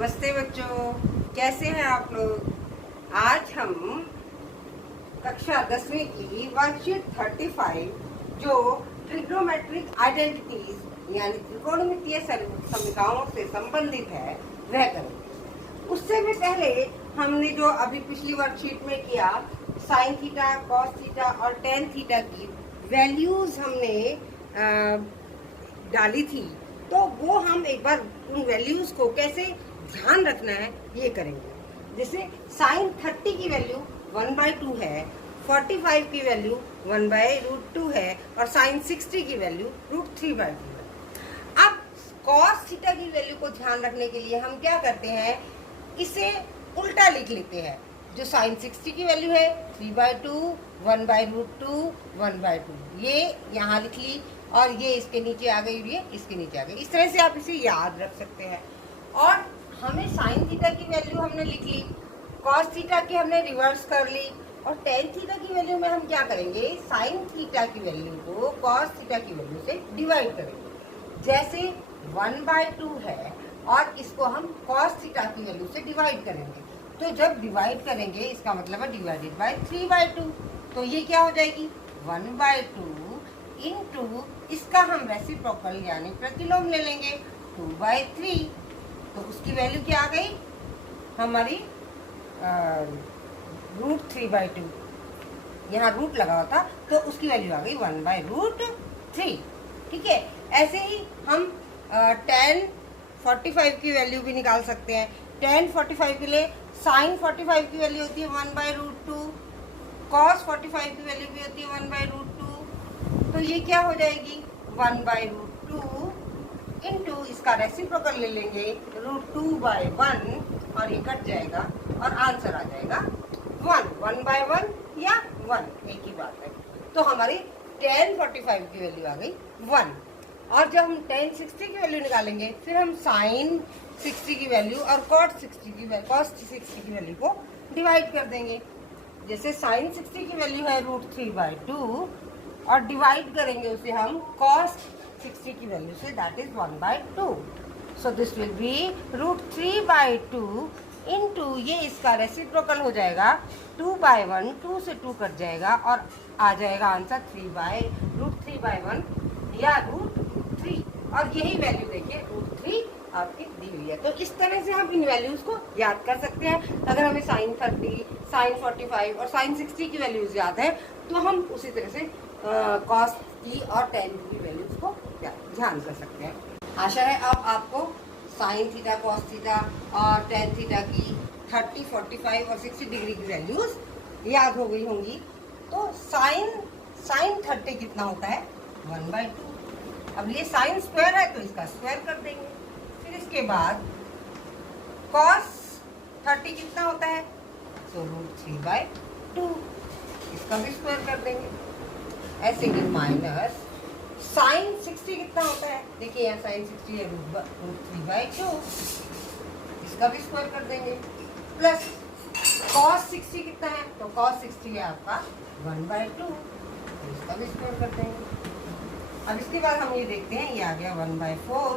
नमस्ते बच्चों, कैसे हैं आप लोग। आज हम कक्षा 10वीं की वर्कशीट 35 जो ट्रिग्नोमेट्रिक आइडेंटिटीज यानी त्रिकोणमितीय समीकरणों से संबंधित है वह करेंगे। उससे भी पहले हमने जो अभी पिछली वर्कशीट में किया साइन थीटा, कॉस थीटा और टेन थीटा की वैल्यूज हमने डाली थी, तो वो हम एक बार उन वैल्यूज को कैसे ध्यान रखना है ये करेंगे। जैसे साइन 30 की वैल्यू 1/2 है, 45 की वैल्यू 1/√2 है और साइन 60 की वैल्यू √3/2 है। अब कॉस थीटा की वैल्यू को ध्यान रखने के लिए हम क्या करते हैं, इसे उल्टा लिख लेते हैं। जो साइन 60 की वैल्यू है 3/2, 1/√2, 1/2, ये यहाँ लिख ली और ये इसके नीचे आ गई, ये इसके नीचे आ गई। इस तरह से आप इसे याद रख सकते हैं। और हमें साइन थीटा की वैल्यू हमने लिख ली, कॉस थीटा की हमने रिवर्स कर ली और टेन थीटा की वैल्यू में हम क्या करेंगे, साइन थीटा की वैल्यू को कॉस थीटा की वैल्यू से डिवाइड करेंगे। जैसे 1/2 है और इसको हम कॉस थीटा की वैल्यू से डिवाइड करेंगे, तो जब डिवाइड करेंगे इसका मतलब है डिवाइडेड बाय 3/2, तो ये क्या हो जाएगी 1/2 इंटू इसका हम रेसिप्रोकल यानी प्रतिलोम ले लेंगे 2/3, तो उसकी वैल्यू क्या आ गई हमारी √3/2। यहाँ रूट लगा हुआ था तो उसकी वैल्यू आ गई 1/√3। ठीक है, ऐसे ही हम tan 45 की वैल्यू भी निकाल सकते हैं। tan 45 के लिए साइन 45 की वैल्यू होती है 1/√2, cos 45 की वैल्यू भी होती है 1/√2, तो ये क्या हो जाएगी 1/√2 इंटू इसका रेसिप्रोकल ले लेंगे √2/1 और ये कट जाएगा और आंसर आ जाएगा 1/1 या 1, एक ही बात है। तो हमारी tan 45 की वैल्यू आ गई 1। और जब हम tan 60 की वैल्यू निकालेंगे फिर हम साइन 60 की वैल्यू और cos 60 की वैल्यू को डिवाइड कर देंगे। जैसे साइन 60 की वैल्यू है √3/2 और डिवाइड करेंगे उसे हम cos 60 की वैल्यू से, that is 1/2। So this will be √3/2 into ये इसका रेसिप्रोकल हो जाएगा 2/1, 2 से 2 कट जाएगा और आ जाएगा आंसर √3/1 या √3। और यही वैल्यू देखिए √3 आपकी दी हुई है। तो इस तरह से हम इन वैल्यूज को याद कर सकते हैं। अगर हमें साइन 30, साइन 45 और साइन 60 की वैल्यूज याद है तो हम उसी तरह से कॉस की और टेन की वैल्यूज को ध्यान कर सकते हैं। आशा है अब आपको साइन थीटा, कॉस थीटा और टेन थीटा की 30, 45 और 60 डिग्री की वैल्यूज याद हो गई होंगी। तो साइन 30 कितना होता है 1/2। अब ये साइन स्क्वायर है तो इसका स्क्वायर कर देंगे। फिर इसके बाद कॉस 30 कितना होता है, तो √3/2, इसका भी स्क्वायर कर देंगे। ऐसे ही माइनस साइन 60 कितना होता है, देखिए यहाँ साइन 60 है √3/2, इसका भी स्क्वायर कर देंगे। प्लस कॉस 60 कितना है, तो कॉस 60 है आपका 1/2, तो इसका भी स्क्वायर कर देंगे। अब इसके बाद हम ये देखते हैं, ये आ गया 1/4,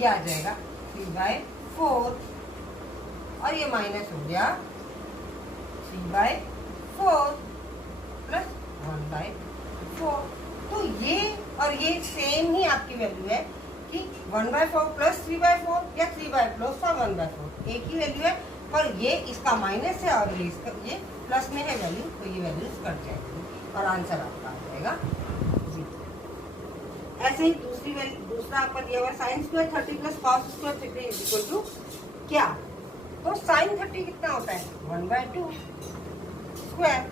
ये आ जाएगा 3/4 और ये माइनस हो गया 3/4 प्लस 1/4। तो ये और ये सेम ही आपकी वैल्यू है कि 1/4 प्लस 3/4 या 3/4 प्लस 1/4, एक ही वैल्यू है, पर ये इसका माइनस है और ये प्लस में है वैल्यू, तो ये वैल्यूज कट जाएगी और आंसर आपका आ जाएगा 0। ऐसे ही दूसरा आपका दिया हुआ sine square 30 plus cos square 30 is equal to क्या, तो साइन 30 कितना होता है 1/2 स्क्वायर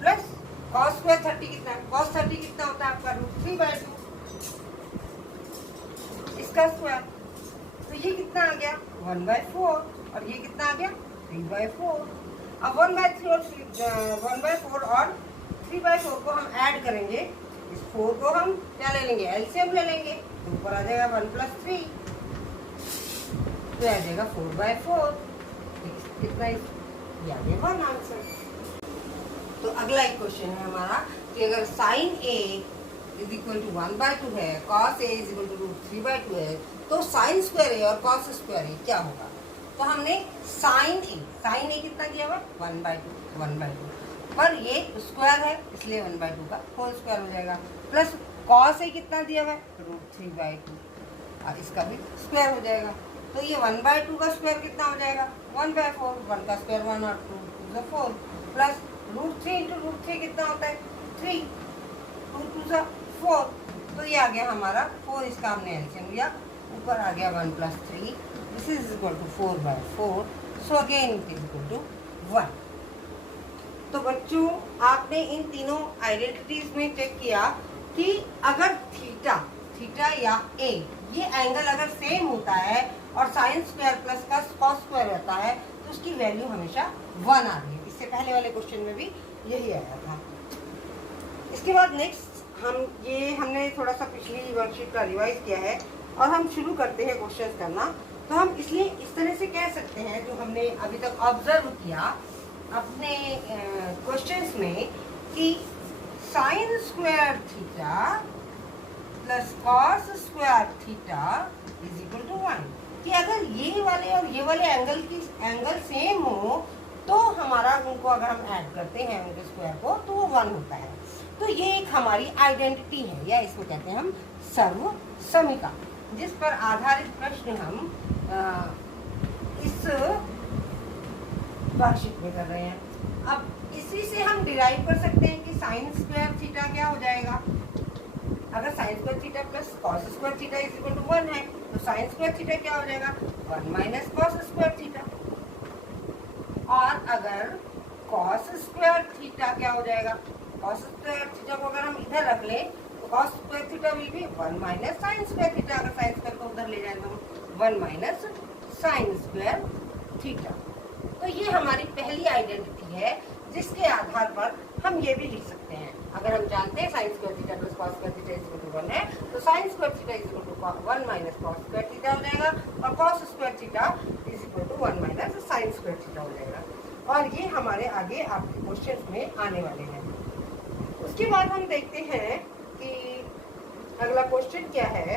प्लस कॉस स्क्वायर 30 कितना है, कॉस 30 कितना होता है आपका √3/2, इसका स्क्वायर, तो ये कितना आ गया 1/4 और ये कितना आ गया 3/4। अब 1/4 और 3/4 को हम ऐड करेंगे, इस 4 को हम क्या ले लेंगे, एलसीएम ले लेंगे, तो ऊपर आ जाएगा 1 + 3, तो आ जाएगा 4/4, कितना ये आ गया 1 आंसर। तो अगला एक क्वेश्चन है हमारा कि अगर sine A is equal to 1/2 है, cos A is equal to √3/2 है, तो sin स्क्वायर A और cos स्क्वायर A क्या होगा? तो हमने sin A कितना दिया हुआ? 1/2 पर ये स्क्वायर है इसलिए 1/2 का होल स्क्वायर हो जाएगा, प्लस cos A कितना दिया हुआ है? √3/2 और इसका भी स्क्वायर हो जाएगा। तो ये 1/2 का स्क्वायर कितना हो जाएगा? 1/4, 1 का स्क्वायर 1 और 2 4 प्लस √3 इंटू √3 कितना होता है? 3, 2 2 4, तो ये आ गया हमारा 4, इसका हमने एलसीएम लिया, ऊपर आ गया 1 + 3, this is equal to 4/4, so again it is equal to 1। तो बच्चों आपने इन तीनों आइडेंटिटीज में चेक किया कि अगर थीटा या ए ये एंगल अगर सेम होता है और sin स्क्वायर प्लस का cos स्क्वायर रहता है तो उसकी वैल्यू हमेशा 1 आ रही है। इससे पहले वाले क्वेश्चन में भी यही आया था। इसके बाद नेक्स्ट हमने थोड़ा सा पिछली वर्कशीट का रिवाइज किया है और हम शुरू करते हैं क्वेश्चन करना। तो हम इसलिए इस तरह से कह सकते हैं, जो हमने अभी तक ऑब्जर्व किया अपने क्वेश्चंस में, कि sin square theta plus cos square theta is equal to 1, कि अगर ये वाले और ये वाले एंगल सेम हो तो हमारा उनको अगर हम ऐड करते हैं उनके स्क्वायर को तो वो 1 होता है। तो ये एक हमारी आइडेंटिटी है, या इसको कहते हैं हम सर्व समीका, जिस पर आधारित प्रश्न हम इस वर्कशीट में कर रहे हैं। अब इसी से हम डिराइव कर सकते हैं कि sin स्क्वायर थीटा क्या हो जाएगा। अगर sin square theta plus cos square theta is equal to 1 है तो sin स्क्वायर थीटा क्या हो जाएगा? 1 - cos स्क्वायर थीटा। और अगर cos स्क्वायर थीटा क्या हो जाएगा? cos स्क्वायर थीटा को अगर हम इधर रख लें तो cos square theta will be 1 - sin square theta. अगर sin स्क्वायर को उधर ले जाए तो 1 - sin स्क्वायर थीटा। तो ये हमारी पहली आइडेंटिटी है जिसके आधार पर हम ये भी लिख सकते हैं। अगर हम जानते हैं sin square theta plus cos square theta is equal to 1 है तो sin square theta is equal to 1 - cos square theta हो जाएगा और cos square theta is equal to 1 - sin square theta हो जाएगा। और ये हमारे आगे आपके क्वेश्चन में आने वाले हैं। उसके बाद हम देखते हैं कि अगला क्वेश्चन क्या है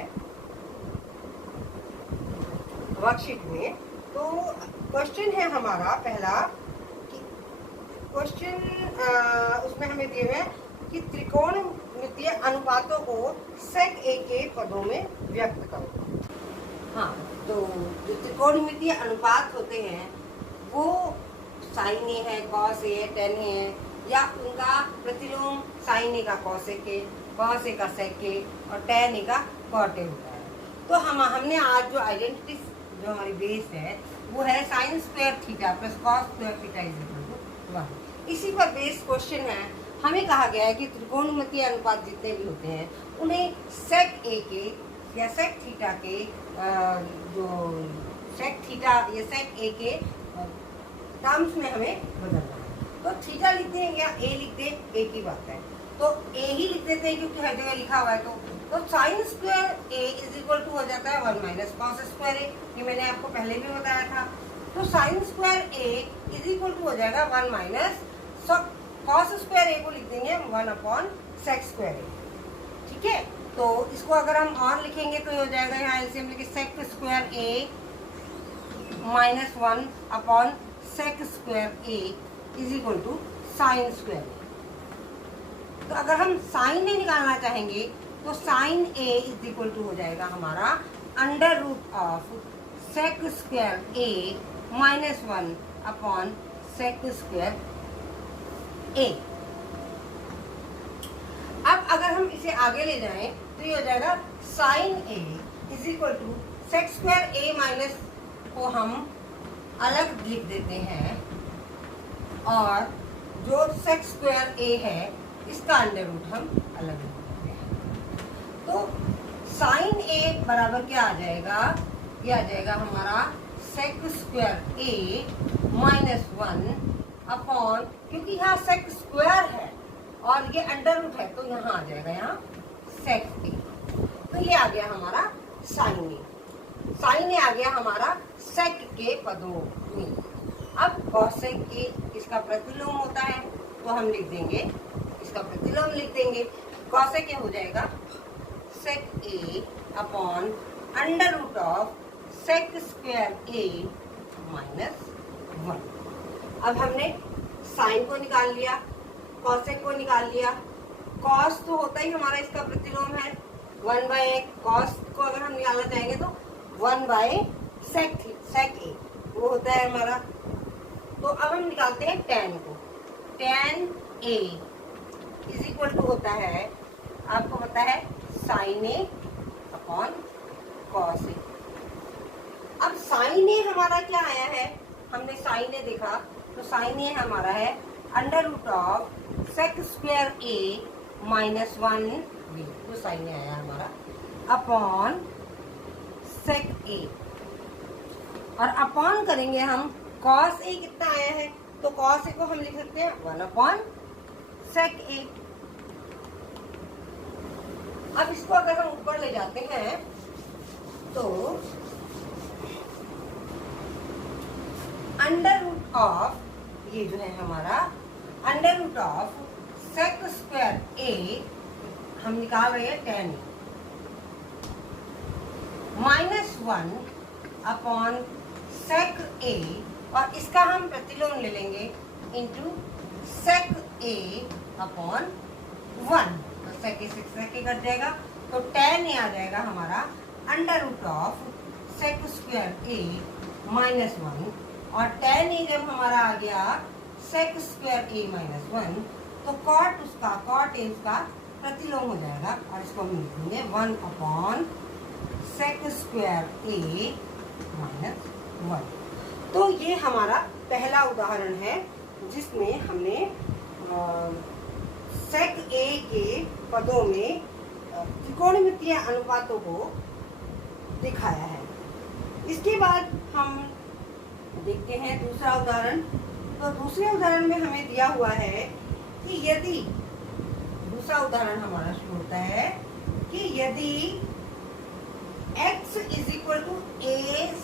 वर्कशीट में। तो क्वेश्चन है हमारा पहला क्वेश्चन, उसमें हमें दिए हुए कि त्रिकोणमितीय अनुपातों को sec A के पदों में व्यक्त करो। हाँ, तो जो त्रिकोणमितीय अनुपात होते हैं वो sin A है, cos A है, tan A है, या उनका प्रतिलोम sin A का cos A के, cos A का sec A और tan A का cot A होता है। तो हमने आज जो आइडेंटिटी जो हमारी बेस है वो है sin square theta plus cos square theta is equal to 1। इसी पर बेस क्वेश्चन है। हमें कहा गया है कि त्रिकोणमितीय अनुपात जितने भी होते हैं उन्हें sec A के या sec थीटा के जो sec थीटा या sec A के टर्म्स में हमें बदलना है। तो थीटा लिखते हैं या A लिखते हैं, एक ही बात है। तो A ही लिख देते हैं क्योंकि हर जगह लिखा हुआ है। तो sin square A is equal to हो जाता है 1 - cos स्क्वायर A, ये मैंने आपको पहले भी बताया था। तो sin square A is equal to हो जाएगा 1 - cos स्क्वायर A को लिख देंगे 1/sec स्क्वायर A। ठीक है, तो इसको अगर हम और लिखेंगे तो ये हो जाएगा, यहाँ एलसीएम लेके sec square A - 1/sec square A is equal to sin square A। तो अगर हम sin A निकालना चाहेंगे तो sin A is equal to हो जाएगा हमारा √sec square A - 1/sec square A। अब अगर हम इसे आगे ले जाएं तो ये हो जाएगा sin A is equal to sec square A minus को हम अलग लिख देते हैं और जो sec स्क्वायर A है इसका अंडर रूट हम अलग लिख देते हैं। तो sin A बराबर क्या आ जाएगा? ये आ जाएगा हमारा sec स्क्वायर A - 1 अपॉन, क्योंकि यहाँ sec स्क्वायर है और ये अंडर रूट है तो यहाँ आ जाएगा यहाँ sec A। तो ये आ गया हमारा sin A। sin A आ गया हमारा sec के पदों में। अब cosec A इसका प्रतिलोम होता है तो हम लिख देंगे, इसका प्रतिलोम लिख देंगे। कॉसेक ए हो जाएगा sec A upon under root of sec square A minus 1। अब हमने साइन को निकाल लिया, कॉसेक को निकाल लिया। कॉस तो होता ही हमारा इसका प्रतिलोम है 1/a। कॉस को अगर हम निकालना चाहेंगे तो 1/sec ए वो होता है हमारा। तो अब हम निकालते हैं tan को। tan a is equal to होता है, आपको पता है, sin a upon cos a। अब sin a हमारा क्या आया है, हमने sin a देखा तो sin a हमारा है under root of sec square A minus 1 बी, तो sin a आया हमारा अपॉन सेक ए। और अपॉन करेंगे हम cos a कितना आया है, तो cos a को हम लिख सकते हैं 1 अपॉन सेक a। अब इसको अगर हम ऊपर ले जाते हैं तो अंडर रूट ऑफ ये जो है हमारा under root of sec square A हम निकाल रहे हैं tan a minus 1 upon sec A, और इसका हम प्रतिलोम ले लेंगे इंटू सेक ए अपॉन 1। तो सेक ए सेक ए कट जाएगा तो tan ए आ जाएगा हमारा under root of sec square A minus 1। और tan ए जब हमारा आ गया सेक स्क्वायर ए माइनस 1 तो कॉट ए उसका प्रतिलोम हो जाएगा, और इसको हम लिखेंगे 1 upon sec square A minus 1। तो ये हमारा पहला उदाहरण है जिसमें हमने सेक ए के पदों में त्रिकोणमितीय अनुपातों को दिखाया है। इसके बाद हम देखते हैं दूसरा उदाहरण। तो दूसरे उदाहरण में हमें दिया हुआ है कि यदि, दूसरा उदाहरण हमारा शुरू होता है कि यदि x is equal to a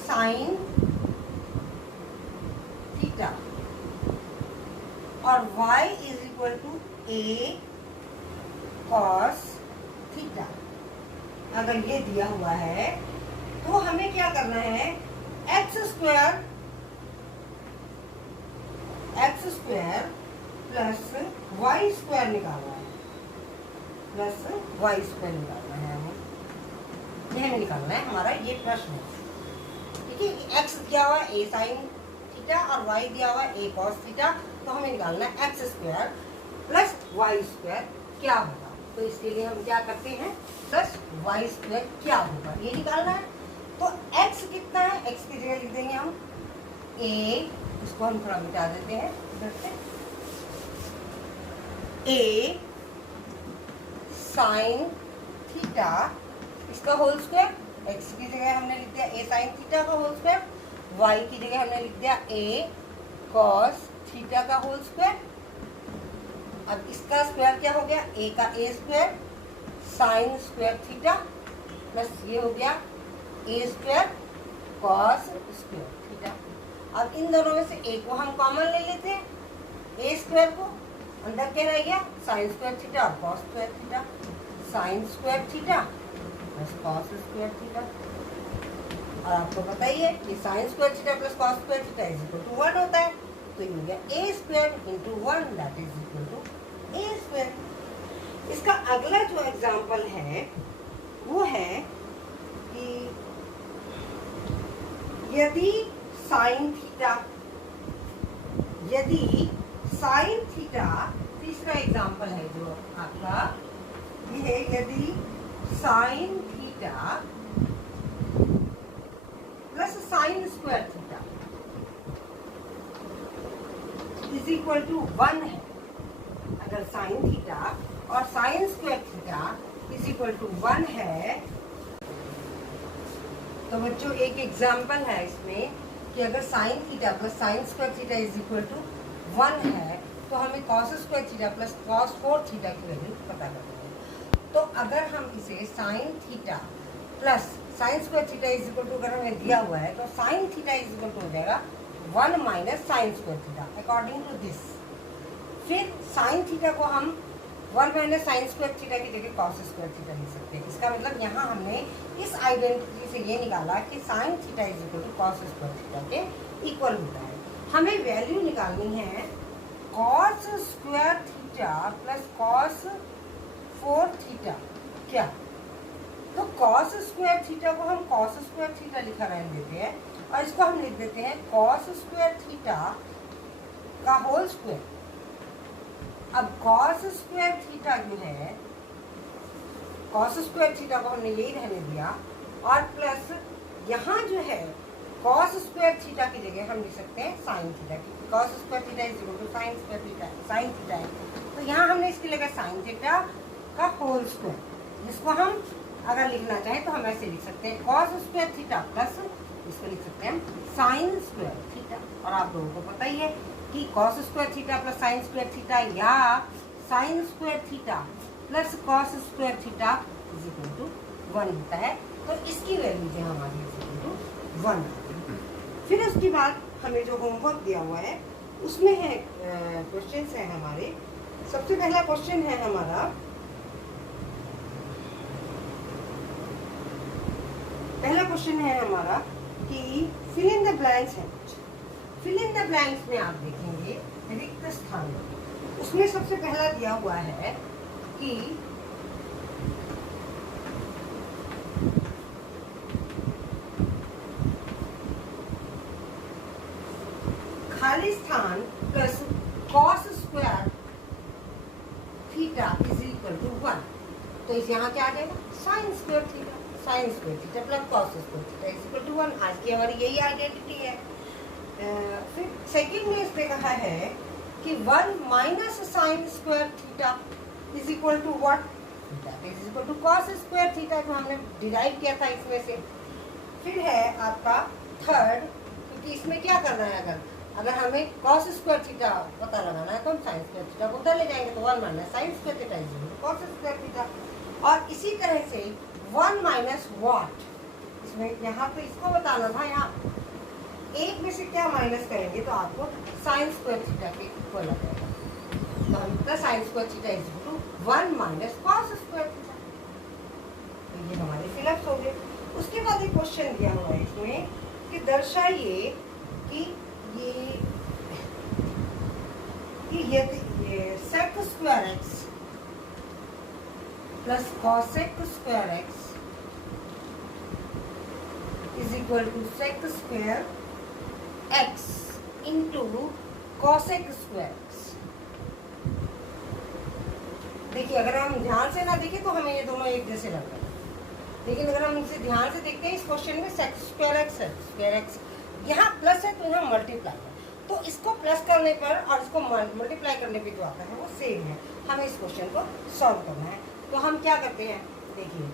sine theta और y is equal to a cos theta, अगर ये दिया हुआ है तो हमें क्या करना है, x square plus y square निकालना है, प्लस वाई स्क्वायर निकालना है हमें, यह निकालना है हमारा ये प्रश्न है। ठीक है, एक्स दिया हुआ है ए साइन थीटा और वाई दिया हुआ है ए कॉस थीटा, तो हमें निकालना है x square plus y square क्या होगा। तो इसके लिए हम क्या करते हैं, प्लस वाई स्क्वायर क्या होगा ये निकालना है। तो x कितना है, x की जगह लिख देंगे हम a, इसको हम थोड़ा मिटा देते हैं इधर से, a साइन थीटा इसका होल स्क्वायर, x की जगह हमने लिख दिया a साइन थीटा का होल स्क्वायर, y की जगह हमने लिख दिया a कॉस थीटा का होल स्क्वायर। अब इसका स्क्वायर क्या हो गया, a का a square sine square theta plus ये हो गया a square cos square theta. अब इन दोनों में से a को हम कॉमन ले लेते हैं, a स्क्वायर को अंदर क्या रह गया, साइन स्क्वायर थीटा और cos square theta, sine square theta plus cos square theta. और आपको पता ही है कि sine square theta plus cos square theta is equal to 1 होता है, तो ये हो गया a square into 1 that is equal to a square. इसका अगला जो एग्जाम्पल है वो है कि यदि साइन थीटा, तीसरा एग्जाम्पल है जो आपका ये है, यदि sine theta plus sine square theta is equal to 1 है, अगर साइन थीटा और sine square theta is equal to 1 है, तो बच्चों एक एग्जाम्पल है इसमें कि अगर sine theta plus sine square theta is equal to 1 है तो हमें cos square theta plus cos 4 theta की वैल्यू पता करनी है। तो अगर हम इसे sine theta plus sine square theta is equal to अगर हमें दिया हुआ है तो sine theta is equal to हो जाएगा 1 minus sine square theta according to this. फिर साइन थीटा को हम 1 माइनस साइन स्क्वायर थीटा की जगह कॉस स्क्वायर थीटा लिख सकते हैं। इसका मतलब यहाँ हमने इस आइडेंटिटी से ये निकाला कि sine theta is equal to cos square theta के इक्वल होता है। हमें वैल्यू निकालनी है cos square theta plus cos 4 theta. क्या? तो कॉस स्क्वायर थीटा को हम कॉस स्क्वायर थीटा लिखा रहने देते हैं और इसको हम लिख देते हैं कॉस स्क्वायर थीटा का होल स्क्वायर। अब कॉस स्क्वायर थीटा जो है, कॉस स्क्वायर थीटा को हमने यही रहने दिया और प्लस यहाँ जो है कॉस स्क्वायर थीटा की जगह हम लिख सकते हैं साइन थीटा की। Cos square theta is equal to sine square theta, sine theta है तो यहाँ हमने इसके लिए साइन थीटा का होल स्क्वायर, जिसको हम अगर लिखना चाहें तो हम ऐसे लिख सकते हैं कॉस स्क्वायर थीटा प्लस इसको लिख सकते हैं साइन स्क्वायर थीटा। और आप लोगों को पता ही है कि cos square theta plus sine square theta या sine square theta plus cos square theta is equal to 1 होता है। तो इसकी वैल्यू जो हमारी इज इक्वल टू 1। फिर उसके बाद हमें जो होमवर्क दिया हुआ है उसमें है क्वेश्चन है हमारे। सबसे पहला क्वेश्चन है हमारा, पहला क्वेश्चन है हमारा कि फिल इन द ब्लैंक्स है। फिल इन द ब्लैंक्स में आप देखेंगे रिक्त स्थान, उसमें सबसे पहला दिया हुआ है कि खाली स्थान plus cos square theta is equal to 1। तो इस यहाँ क्या आ जाएगा sine square theta, sine square theta plus cos square theta is equal to 1। आज की हमारी यही आइडेंटिटी है। फिर सेकंड में इसने कहा है कि 1 minus sine square theta is equal to what, theta is equal to cos square theta, जो हमने डिराइव किया था इसमें से। फिर है आपका थर्ड, क्योंकि इसमें क्या करना है, अगर हमें कॉस स्क्वायर थीटा पता लगाना है तो हम साइन स्क्वायर थीटा को उधर ले जाएंगे, तो 1 minus sine square theta is equal to cos square theta. और इसी तरह से 1 माइनस व्हाट, इसमें यहाँ पे इसको बताना था, यहाँ एक में से क्या माइनस करेंगे तो आपको साइन स्क्वायर थीटा के इक्वल आ जाएगा। तो हम लिखते हैं sine square theta is equal to 1 minus cos square theta. तो ये हमारे फिलअप्स हो गए। उसके बाद एक क्वेश्चन दिया हुआ है इसमें कि दर्शाइए कि ये sec square x plus cosec square x is equal to sec square x into cosec square x. देखिए अगर हम ध्यान से ना देखें तो हमें ये दोनों एक जैसे लग रहे हैं, लेकिन अगर हम इसे ध्यान से देखते हैं इस क्वेश्चन में सेक स्क्वायर एक्स यहाँ प्लस है तो यहाँ मल्टीप्लाई है, तो इसको प्लस करने पर और इसको मल्टीप्लाई करने पे जो आता है वो सेम है। हमें इस क्वेश्चन को सॉल्व करना है तो हम क्या करते हैं, देखिए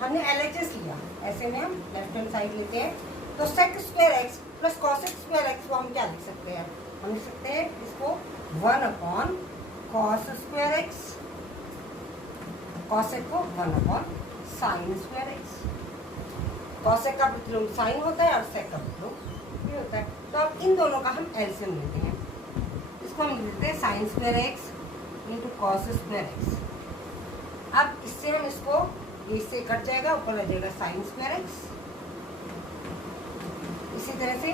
हमने LHS लिया, ऐसे में हम लेफ्ट हैंड साइड लेते हैं तो sec square x plus cosec square x को हम क्या लिख सकते हैं, हम लिख सकते हैं इसको 1 upon cos square x, cosec को 1 upon sine square x. Cosec का प्रतिलोम साइन होता है और सेक का प्रतिलोम ये होता है। तो अब इन दोनों का हम एलसीएम लेते हैं, इसको हम लिखते हैं sine square x into cos square x. अब इससे हम इसको, ये इससे कट जाएगा, ऊपर आ जाएगा साइन स्क्वायर एक्स। इसी तरह से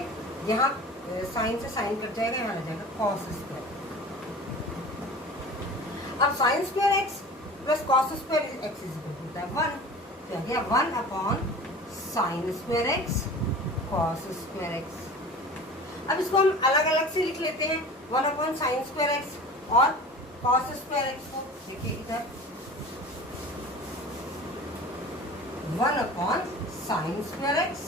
यहाँ साइन से साइन कट जाएगा, यहाँ आ जाएगा कॉस स्क्वायर। अब sine square x plus cos square x is equal होता है 1, तो आ गया 1 upon sine square x cos square x. अब इसको हम अलग अलग से लिख लेते हैं, 1 अपॉन साइन स्क्वायर एक्स और कॉस स्क्वायर एक्स को देखिए इधर 1 upon sine square x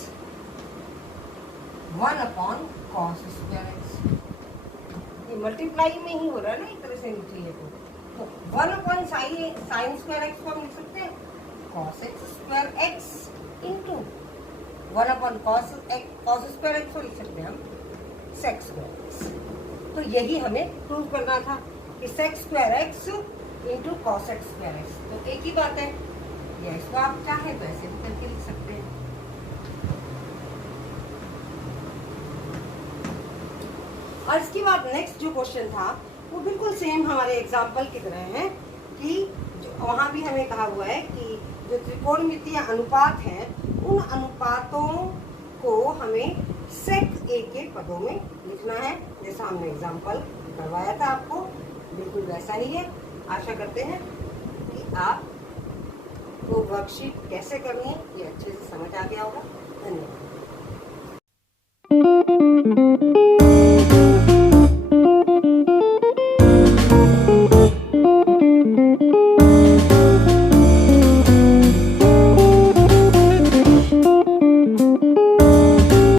1 upon cos square x. ये मल्टीप्लाई में ही हो रहा है ना, एक तरह से लिखिए तो 1 अपॉन साइन स्क्वायर एक्स को हम लिख सकते हैं cos x square x into 1 upon cos square x को लिख सकते हैं हम सेक स्क्वायर एक्स। तो यही हमें प्रूव करना था कि sec square x into cos x square x, तो एक ही बात है। या इसको आप चाहें तो ऐसे भी करके लिख सकते हैं। और इसके बाद नेक्स्ट जो क्वेश्चन था वो बिल्कुल सेम हमारे एग्जाम्पल की तरह है कि वहाँ भी हमें कहा हुआ है कि जो त्रिकोणमितीय अनुपात हैं उन अनुपातों को हमें सेक ए के पदों में लिखना है, जैसा हमने एग्जाम्पल करवाया था आपको, बिल्कुल वैसा ही है। आशा करते हैं कि आप को वर्कशीट कैसे करनी है ये अच्छे से समझ आ गया होगा। धन्यवाद।